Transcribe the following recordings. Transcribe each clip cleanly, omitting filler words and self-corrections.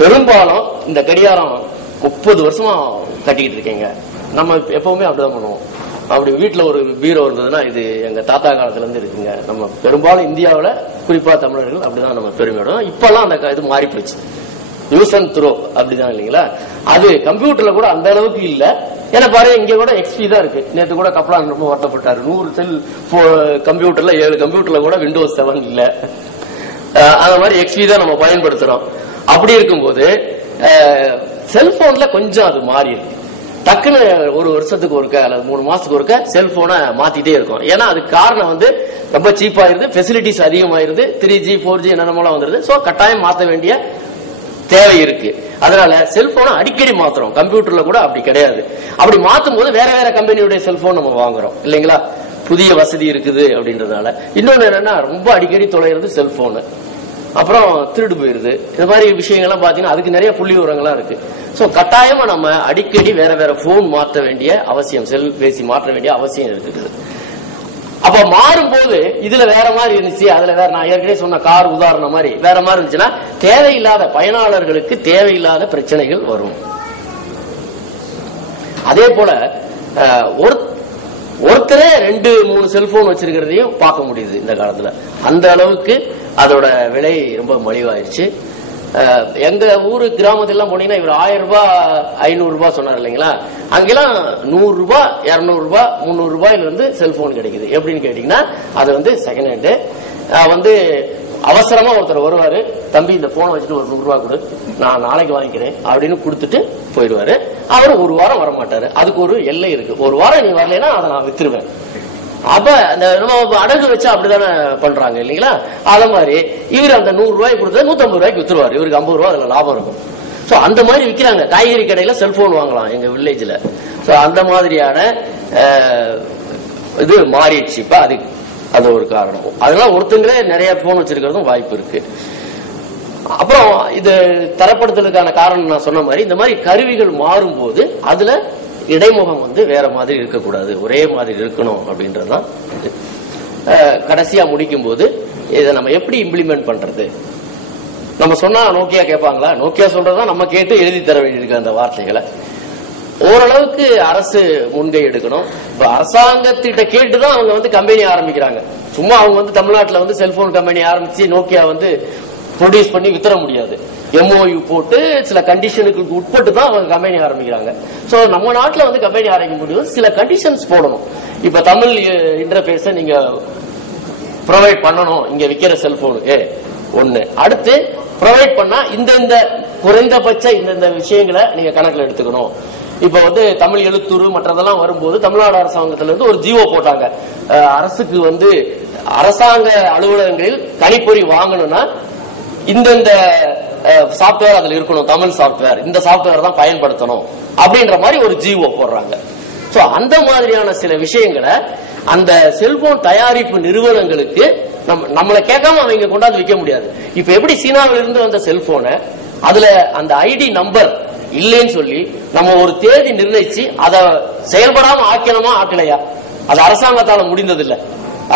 பெரும்பாலும் இந்த கடிகாரம் 30 வருஷமா கட்டிக்கிட்டு இருக்கீங்க. நம்ம எப்பவுமே அப்படிதான் பண்ணுவோம். அப்படி வீட்டுல ஒரு பீரோ இருந்ததுன்னா இது எங்க தாத்தா காலத்துல இருந்து இருக்குங்க. நம்ம பெரும்பாலும் இந்தியாவில குறிப்பா தமிழர்கள் அப்படிதான் நம்ம பெருமையோட. இப்பெல்லாம் அந்த இது மாறி போச்சு. யூஸ் அண்ட் த்ரோ அப்படிதான் இல்லைங்களா? அது கம்ப்யூட்டர்ல கூட அந்த அளவுக்கு இல்ல. ஏன்னா பாரு இங்க கூட எக்ஸ்பி தான் இருக்கு. நேற்று கூட கப்பலான் ரொம்ப வருத்தப்பட்டாரு. 100 செல் கம்ப்யூட்டர்ல 7 கம்ப்யூட்டர்ல கூட விண்டோஸ் 7 இல்ல. அந்த மாதிரி எக்ஸ்பி தான் நம்ம பயன்படுத்துறோம். அப்படி இருக்கும்போது செல்போன்ல கொஞ்சம் அது மாறி இருக்கு. டக்குன்னு ஒரு வருஷத்துக்கு ஒருக்க அல்லது 3 மாசத்துக்கு ஒருக்க செல்போனை மாத்திட்டே இருக்கும். ஏன்னா அதுக்கு காரணம் ரொம்ப சீப்பாயிருது, பெசிலிட்டிஸ் அதிகமாயிருது, 3G 4G என்னென்னமோலாம் வந்துருது. சோ கட்டாயம் மாத்த வேண்டிய தேவை இருக்கு. அதனால செல்போனை அடிக்கடி மாத்துறோம். கம்ப்யூட்டர்ல கூட அப்படி கிடையாது. அப்படி மாத்தும் போது வேற வேற கம்பெனியுடைய செல்போன் நம்ம வாங்குறோம் இல்லைங்களா? புதிய வசதி இருக்குது அப்படின்றதுனால. இன்னொன்னு என்னன்னா ரொம்ப அடிக்கடி தொலைகிறது செல்போனு, அப்புறம் திருடு போயிருது. இந்த மாதிரி விஷயங்கள்லாம் பாத்தீங்கன்னா அதுக்கு நிறைய புள்ளி விவரங்கள்லாம் இருக்கு. சோ கட்டாயமா நம்ம அடிக்கடி வேற வேற போன் மாற்ற வேண்டிய அவசியம், செல்பேசி மாற்ற வேண்டிய அவசியம் இருக்குது. அப்ப மாறும்போது இதுல வேற மாதிரி இருந்துச்சு, அதுல வேற நான் ஏற்கனவே சொன்ன கார் உதாரணம் மாதிரி வேற மாதிரி இருந்துச்சுன்னா தேவையில்லாத பயனாளர்களுக்கு தேவையில்லாத பிரச்சனைகள் வரும். அதே போல ஒருத்தரே 2-3 செல்போன் வச்சிருக்கிறதையும் பார்க்க முடியுது இந்த காலத்துல. அந்த அளவுக்கு அதோட விலை ரொம்ப மலிவாயிருச்சு. எங்க ஊரு கிராமத்திலாம் போனீங்கன்னா இவர் 1000 ரூபாய் 500 ரூபாய் சொன்னார் இல்லைங்களா? அங்கெல்லாம் 100 ரூபாய் 200 ரூபாய் 300 ரூபாயில இருந்து செல்போன் கிடைக்குது. எப்படின்னு கேட்டீங்கன்னா அது செகண்ட் ஹேண்டு. அவசரமா ஒருத்தர் வருவாரு, தம்பி இந்த போனை வச்சுட்டு ஒரு 100 ரூபாய் கொடு, நான் நாளைக்கு வாங்கிக்கிறேன் அப்படின்னு கொடுத்துட்டு போயிடுவாரு. அவர் ஒரு வாரம் வரமாட்டாரு. அதுக்கு ஒரு எல்லை இருக்கு. ஒரு வாரம் நீ வரலைன்னா அதை நான் வித்துருவேன். அப்ப அந்த நம்ம அடகு வச்சா அப்படித்தானே பண்றாங்க இல்லைங்களா? அத மாதிரி இவர் அந்த 100 ரூபாய் கொடுத்தது 150 ரூபாய்க்கு வித்துருவாரு. இவருக்கு 50 ரூபாய் அதுல லாபம் இருக்கும். சோ அந்த மாதிரி விக்கிறாங்க. காய்கறி கடையில செல்போன் வாங்கலாம் எங்க வில்லேஜ்ல. சோ அந்த மாதிரியான இது மாறிடுச்சு. இப்ப அது ஒரு காரணம். அதனால ஒருத்தங்களே நிறைய போன் வச்சிருக்கிறதும் வாய்ப்பு இருக்கு. அப்புறம் இது தரப்படுத்தலுக்கான காரணம் நான் சொன்ன மாதிரி இந்த மாதிரி கருவிகள் மாறும் போது அதுல இடைமுகம் வேற மாதிரி இருக்கக்கூடாது, ஒரே மாதிரி இருக்கணும் அப்படின்றதுதான். கடைசியா முடிக்கும் போது இதை நம்ம எப்படி இம்ப்ளிமெண்ட் பண்றது? நம்ம சொன்னா நோக்கியா கேட்பாங்களா? நோக்கியா சொல்றதுதான் நம்ம கேட்டு எழுதி தர வேண்டியிருக்கு அந்த வார்த்தைகளை. ஓரளவுக்கு அரசு முன்கை எடுக்கணும். இப்ப அரசாங்கத்திட்ட கேட்டுதான் அவங்க கம்பெனி ஆரம்பிக்கிறாங்க. சும்மா அவங்க தமிழ்நாட்டுல செல்போன் கம்பெனி ஆரம்பிச்சு நோக்கியா ப்ரொடியூஸ் பண்ணி வித்தர முடியாது. MOU போட்டு சில கண்டிஷனுக்கு உட்பட்டு தான் அவங்க கம்பெனி ஆரம்பிக்கிறாங்க. சோ நம்ம நாட்டுல கம்பெனி ஆரம்பிக்க முடியும், சில கண்டிஷன்ஸ் போடணும். இப்ப தமிழ் இன்டர்ஃபேஸ நீங்க ப்ரொவைட் பண்ணணும் இங்க விக்கிற செல்போனுக்கு ஒண்ணு. அடுத்து ப்ரொவைட் பண்ணா இந்த குறைந்தபட்ச இந்த விஷயங்களை நீங்க கணக்குல எடுத்துக்கணும். இப்ப தமிழ் எழுத்துரு மற்றதெல்லாம் வரும்போது தமிழ்நாடு அரசாங்கத்துல இருந்து ஒரு ஜிஓ போட்டாங்க. அரசுக்கு அரசாங்க அலுவலகங்களில் கணிப்பொறி வாங்கணும்னா இந்த சாப்ட்வேர் அதுல இருக்கணும், தமிழ் சாப்ட்வேர், இந்த சாப்ட்வேர் தான் பயன்படுத்தணும் அப்படின்ற மாதிரி ஒரு ஜிஓ போடுறாங்க. சோ அந்த மாதிரியான சில விஷயங்களை அந்த செல்போன் தயாரிப்பு நிறுவனங்களுக்கு நம்மளை கேட்காம அவங்க கொண்டாந்து வைக்க முடியாது. இப்ப எப்படி சீனாவில இருந்து வந்த செல்போனை அதுல அந்த ஐடி நம்பர் இல்லைன்னு சொல்லி நம்ம ஒரு தேதி நிர்ணயிச்சு அதை செயல்படாம ஆக்கணுமா ஆக்கலையா? அது அரசாங்கத்தால முடிந்தது இல்ல.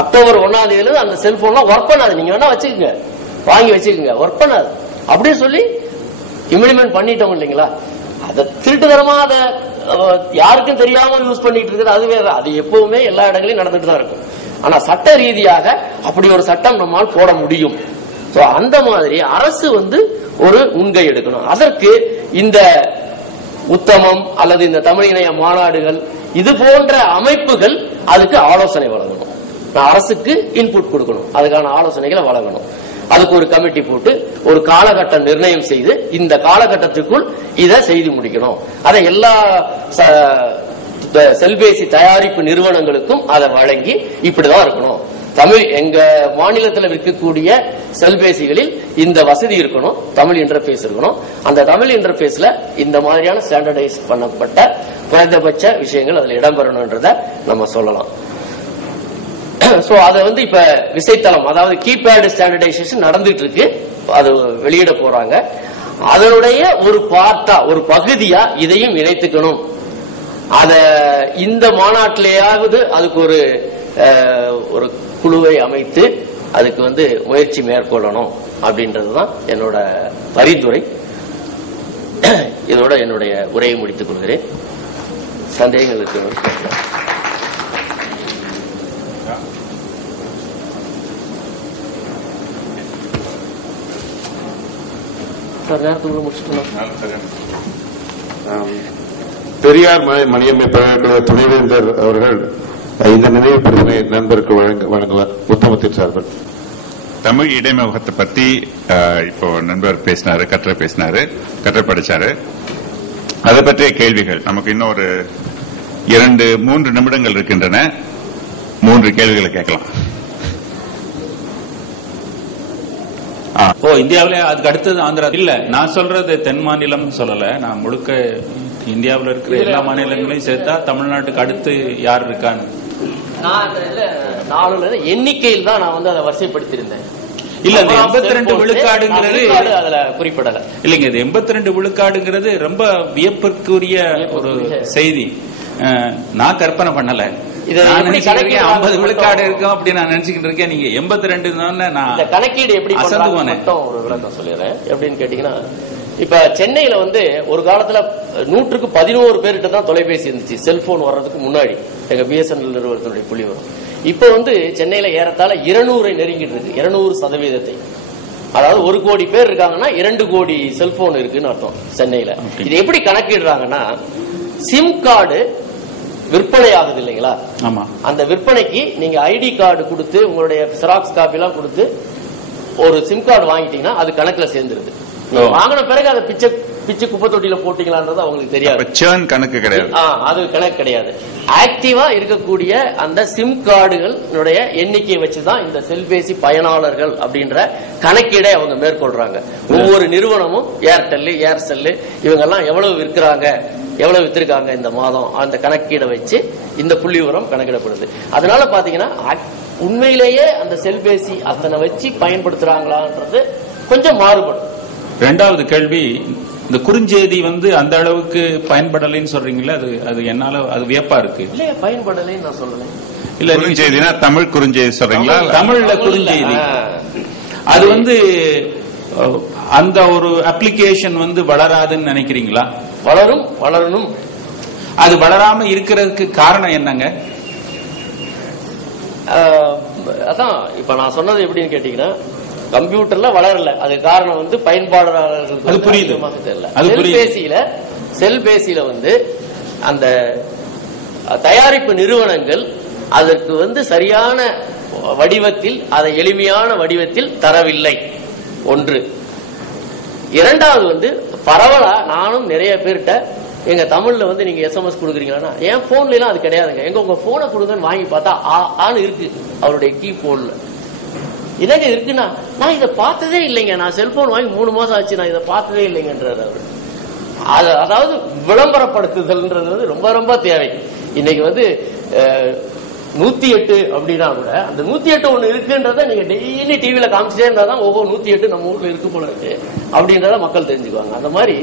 அக்டோபர் 1ஆம் தேதியில அந்த செல்போன்லாம் ஒர்க் பண்ணாது. நீங்க வேணா வச்சுக்கோங்க, வாங்கி வச்சுக்கோங்க, ஒர்க் பண்ணாது அப்படின்னு சொல்லி இம்ப்ளிமெண்ட் பண்ணிட்டோம் இல்லைங்களா? அதை திருட்டுத்தரமா அதை யாருக்கும் தெரியாம யூஸ் பண்ணிட்டு இருக்கிறது அது வேற. அது எப்பவுமே எல்லா இடங்களையும் நடந்துட்டு தான் இருக்கும். ஆனா சட்ட ரீதியாக அப்படி ஒரு சட்டம் நம்மால் போட முடியும். சோ அந்த மாதிரி அரசு ஒரு முன்கை எடுக்கணும். அதற்கு இந்த உத்தமம் அல்லது இந்த தமிழ் இணைய மாநாடுகள் இது போன்ற அமைப்புகள் அதுக்கு ஆலோசனை வழங்கணும். அரசுக்கு இன்புட் கொடுக்கணும், அதுக்கான ஆலோசனைகளை வழங்கணும். அதுக்கு ஒரு கமிட்டி போட்டு ஒரு காலகட்டம் நிர்ணயம் செய்து இந்த காலகட்டத்துக்குள் இதை செய்து முடிக்கணும். அதை எல்லா செல்பேசி தயாரிப்பு நிறுவனங்களுக்கும் அதை வழங்கி இப்படிதான் இருக்கணும். தமிழ் எங்க மாநிலத்தில் விற்கக்கூடிய செல்பேசிகளில் இந்த வசதி இருக்கணும், தமிழ் இன்டர்ஃபேஸ் இருக்கணும். அந்த தமிழ் இன்டர்ஃபேஸ்ல இந்த மாதிரியான ஸ்டாண்டர்டைஸ் பண்ணப்பட்ட குறைந்தபட்ச விஷயங்கள் அதுல இடம்பெறணும்ன்றத நம்ம சொல்லலாம். சோ அதை இப்ப விசைத்தளம், அதாவது கீபேட் ஸ்டாண்டர்டைசேஷன் நடந்துட்டு இருக்கு. அது வெளியிட போறாங்க. அதனுடைய ஒரு பார்ட்டா, ஒரு பகுதியா இதையும் இணைத்துக்கணும். அத இந்த மாநாட்டிலேயாவது அதுக்கு ஒரு குழுவை அமைத்து அதுக்கு முயற்சி மேற்கொள்ளணும் அப்படின்றதுதான் என்னோட பரிந்துரை. இதோட என்னுடைய உரையை முடித்துக் கொள்கிறேன். சந்தேகங்கள் இருக்கு சார்? நேரத்துக்குள்ள முடிச்சுட்டோம். பெரியார் மணியம்மை பல்கலைக்கழக துணைவேந்தர் அவர்கள் இந்த நினைவு பரிசினை நண்பருக்கு வழங்குவார். உத்தமத்தின் சார்பில் தமிழ் இடைமுகத்தை பத்தி இப்போ நண்பர் பேசினாரு, கற்றை படிச்சாரு. அதை பற்றிய கேள்விகள் நமக்கு இன்னும் ஒரு 2-3 நிமிடங்கள் இருக்கின்றன. 3 கேள்விகளை கேட்கலாம். இந்தியாவில அதுக்கு அடுத்தது ஆந்திரா இல்ல. நான் சொல்றது தென் மாநிலம் சொல்லல. நான் முழுக்க இந்தியாவில் இருக்கிற எல்லா மாநிலங்களையும் சேர்த்தா தமிழ்நாட்டுக்கு அடுத்து யார் இருக்கான்னு எண்ணிக்கையில் தான் நான் வந்து அதை வரிசைப்படுத்தியிருந்தேன். இல்ல, இந்த 82 விழுக்காடுங்கிறது அதுல குறிப்பிடல. இல்லைங்க, இது 82 விழுக்காடுங்கிறது ரொம்ப வியப்பிற்குரிய ஒரு செய்தி. நான் கற்பனை பண்ணல. நான் நினைச்சிருக்கேன் 50 விழுக்காடு இருக்கும் அப்படி நான் நினைச்சுக்கிட்டு இருக்கேன். நீங்க 82 நான் கணக்கீடு எப்படி ஒரு விளக்கம் சொல்லிடுறேன். எப்படின்னு கேட்டீங்கன்னா, இப்ப சென்னையில வந்து ஒரு காலத்துல 100க்கு 11 பேர்கிட்ட தான் தொலைபேசி இருந்துச்சு, செல்போன் வர்றதுக்கு முன்னாடி. எங்க பிஎஸ்என்எல் நிறுவனத்தினுடைய புள்ளி வரும். இப்ப வந்து சென்னையில ஏறத்தாழ 200 நெருங்கிட்டு இருக்கு. 200%. அதாவது 1 கோடி பேர் இருக்காங்கன்னா 2 கோடி செல்போன் இருக்குன்னு அர்த்தம் சென்னையில. இது எப்படி கணக்கிடுறாங்கன்னா, சிம் கார்டு விற்பனை ஆகுது இல்லைங்களா? ஆமா. அந்த விற்பனைக்கு நீங்க ஐடி கார்டு கொடுத்து உங்களுடைய ஜெராக்ஸ் காப்பி எல்லாம் கொடுத்து ஒரு சிம் கார்டு வாங்கிட்டீங்கன்னா அது கணக்குல சேர்ந்துருது. வாங்கின பிறகு அதை பிச்சு குப்பை தொட்டியில போட்டீங்களான்றது அவங்களுக்கு தெரியாது. கணக்கு கிடையாது. அது கணக்கு கிடையாது. ஆக்டிவா இருக்கக்கூடிய அந்த சிம் கார்டுகளுடைய எண்ணிக்கையை வச்சுதான் இந்த செல்பேசி பயனாளர்கள் அப்படின்ற கணக்கீடை அவங்க மேற்கொள்றாங்க. ஒவ்வொரு நிறுவனமும் ஏர்செல் இவங்க எல்லாம் எவ்வளவு விற்கிறாங்க, எவ்வளவு வித்திருக்காங்க இந்த மாதம், அந்த கணக்கீடை வச்சு இந்த புள்ளி விவரம் கணக்கிடப்படுது. அதனால பாத்தீங்கன்னா உண்மையிலேயே அந்த செல்பேசி அத்தனை வச்சு பயன்படுத்துறாங்களான்றது கொஞ்சம் மாறுபடும். 2வது கேள்வி, இந்த குறுஞ்செய்தி வந்து அந்த அளவுக்கு பயன்படலைன்னு சொல்றீங்களா? அது என்னால அது வியப்பா இருக்கு. இல்ல, பயன்படலைன்னு நான் சொல்றேன். இல்ல, குறுஞ்செய்தினா தமிழ் குறுஞ்செய்தி சொல்றீங்களா? தமிழ்ல குறுஞ்செய்தி அது வந்து அந்த ஒரு அப்ளிகேஷன் வந்து வளராதுன்னு நினைக்கிறீங்களா? வளரணும். அது வளராம இருக்கிறதுக்கு காரணம் என்னங்க? அதான் இப்ப நான் சொன்னது எப்படின்னு கேட்டீங்கன்னா, கம்ப்யூட்டர்ல வளரல. அது காரணம் வந்து பயன்பாடாளர்களுக்கு தெரியல. செல்பேசியில வந்து அந்த தயாரிப்பு நிறுவனங்கள் அதற்கு வந்து சரியான வடிவத்தில், அதை எளிமையான வடிவத்தில் தரவில்லை. 1. 2வது வந்து பரவலா நானும் நிறைய பேர்கிட்ட, எங்க தமிழ்ல வந்து நீங்க SMS கொடுக்குறீங்களா, என் போன்ல எல்லாம் அது கிடையாதுங்க, எங்க உங்க போனை கொடுங்கன்னு வாங்கி பார்த்தா ஆன்னு இருக்கு அவருடைய கீ போன்ல. இதங்க இருக்குன்னா நான் இதை பார்த்ததே இல்லைங்க, நான் செல்போன் வாங்கி 3 மாசம் ஆச்சு, நான் இதை பார்த்ததே இல்லைங்கன்றாரு அவரு. அதாவது விளம்பரப்படுத்துதல்ன்றது வந்து ரொம்ப ரொம்ப தேவை. இன்னைக்கு வந்து 108 அப்படின்னா கூட அந்த 108 ஒண்ணு இருக்குன்றத நீங்க டெய்லி டிவில காமிச்சிட்டே இருந்தாதான் 108 நம்ம ஊர்ல இருக்கு போல இருக்கு அப்படின்றத மக்கள் தெரிஞ்சுக்குவாங்க. அந்த மாதிரி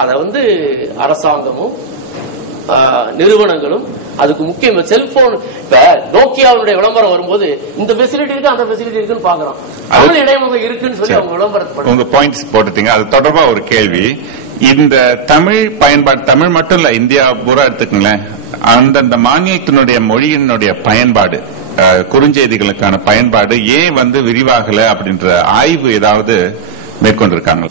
அதை வந்து அரசாங்கமும் நிறுவனங்களும் அதுக்கு முக்கியம். செல்போன் இப்ப நோக்கியாவுடைய விளம்பரம் வரும்போது இந்த ஃபெசிலிட்டி இருக்கு அந்த ஃபெசிலிட்டி இருக்குன்னு பாக்குறோம், தமிழ் இடைமுகம் இருக்குன்னு சொல்லி அவங்க விளம்பரத்தை உங்க பாயிண்ட்ஸ் போட்டுட்டீங்க. அது தொடர்பா ஒரு கேள்வி, இந்த தமிழ் பயன்பாடு, தமிழ் மட்டும் இல்ல இந்தியா பூரா எடுத்துக்கங்களேன், அந்தந்த மாநிலத்தினுடைய மொழியினுடைய பயன்பாடு, குறுஞ்செய்திகளுக்கான பயன்பாடு ஏன் வந்து விரிவாகல அப்படின்ற ஆய்வு ஏதாவது மேற்கொண்டிருக்காங்க?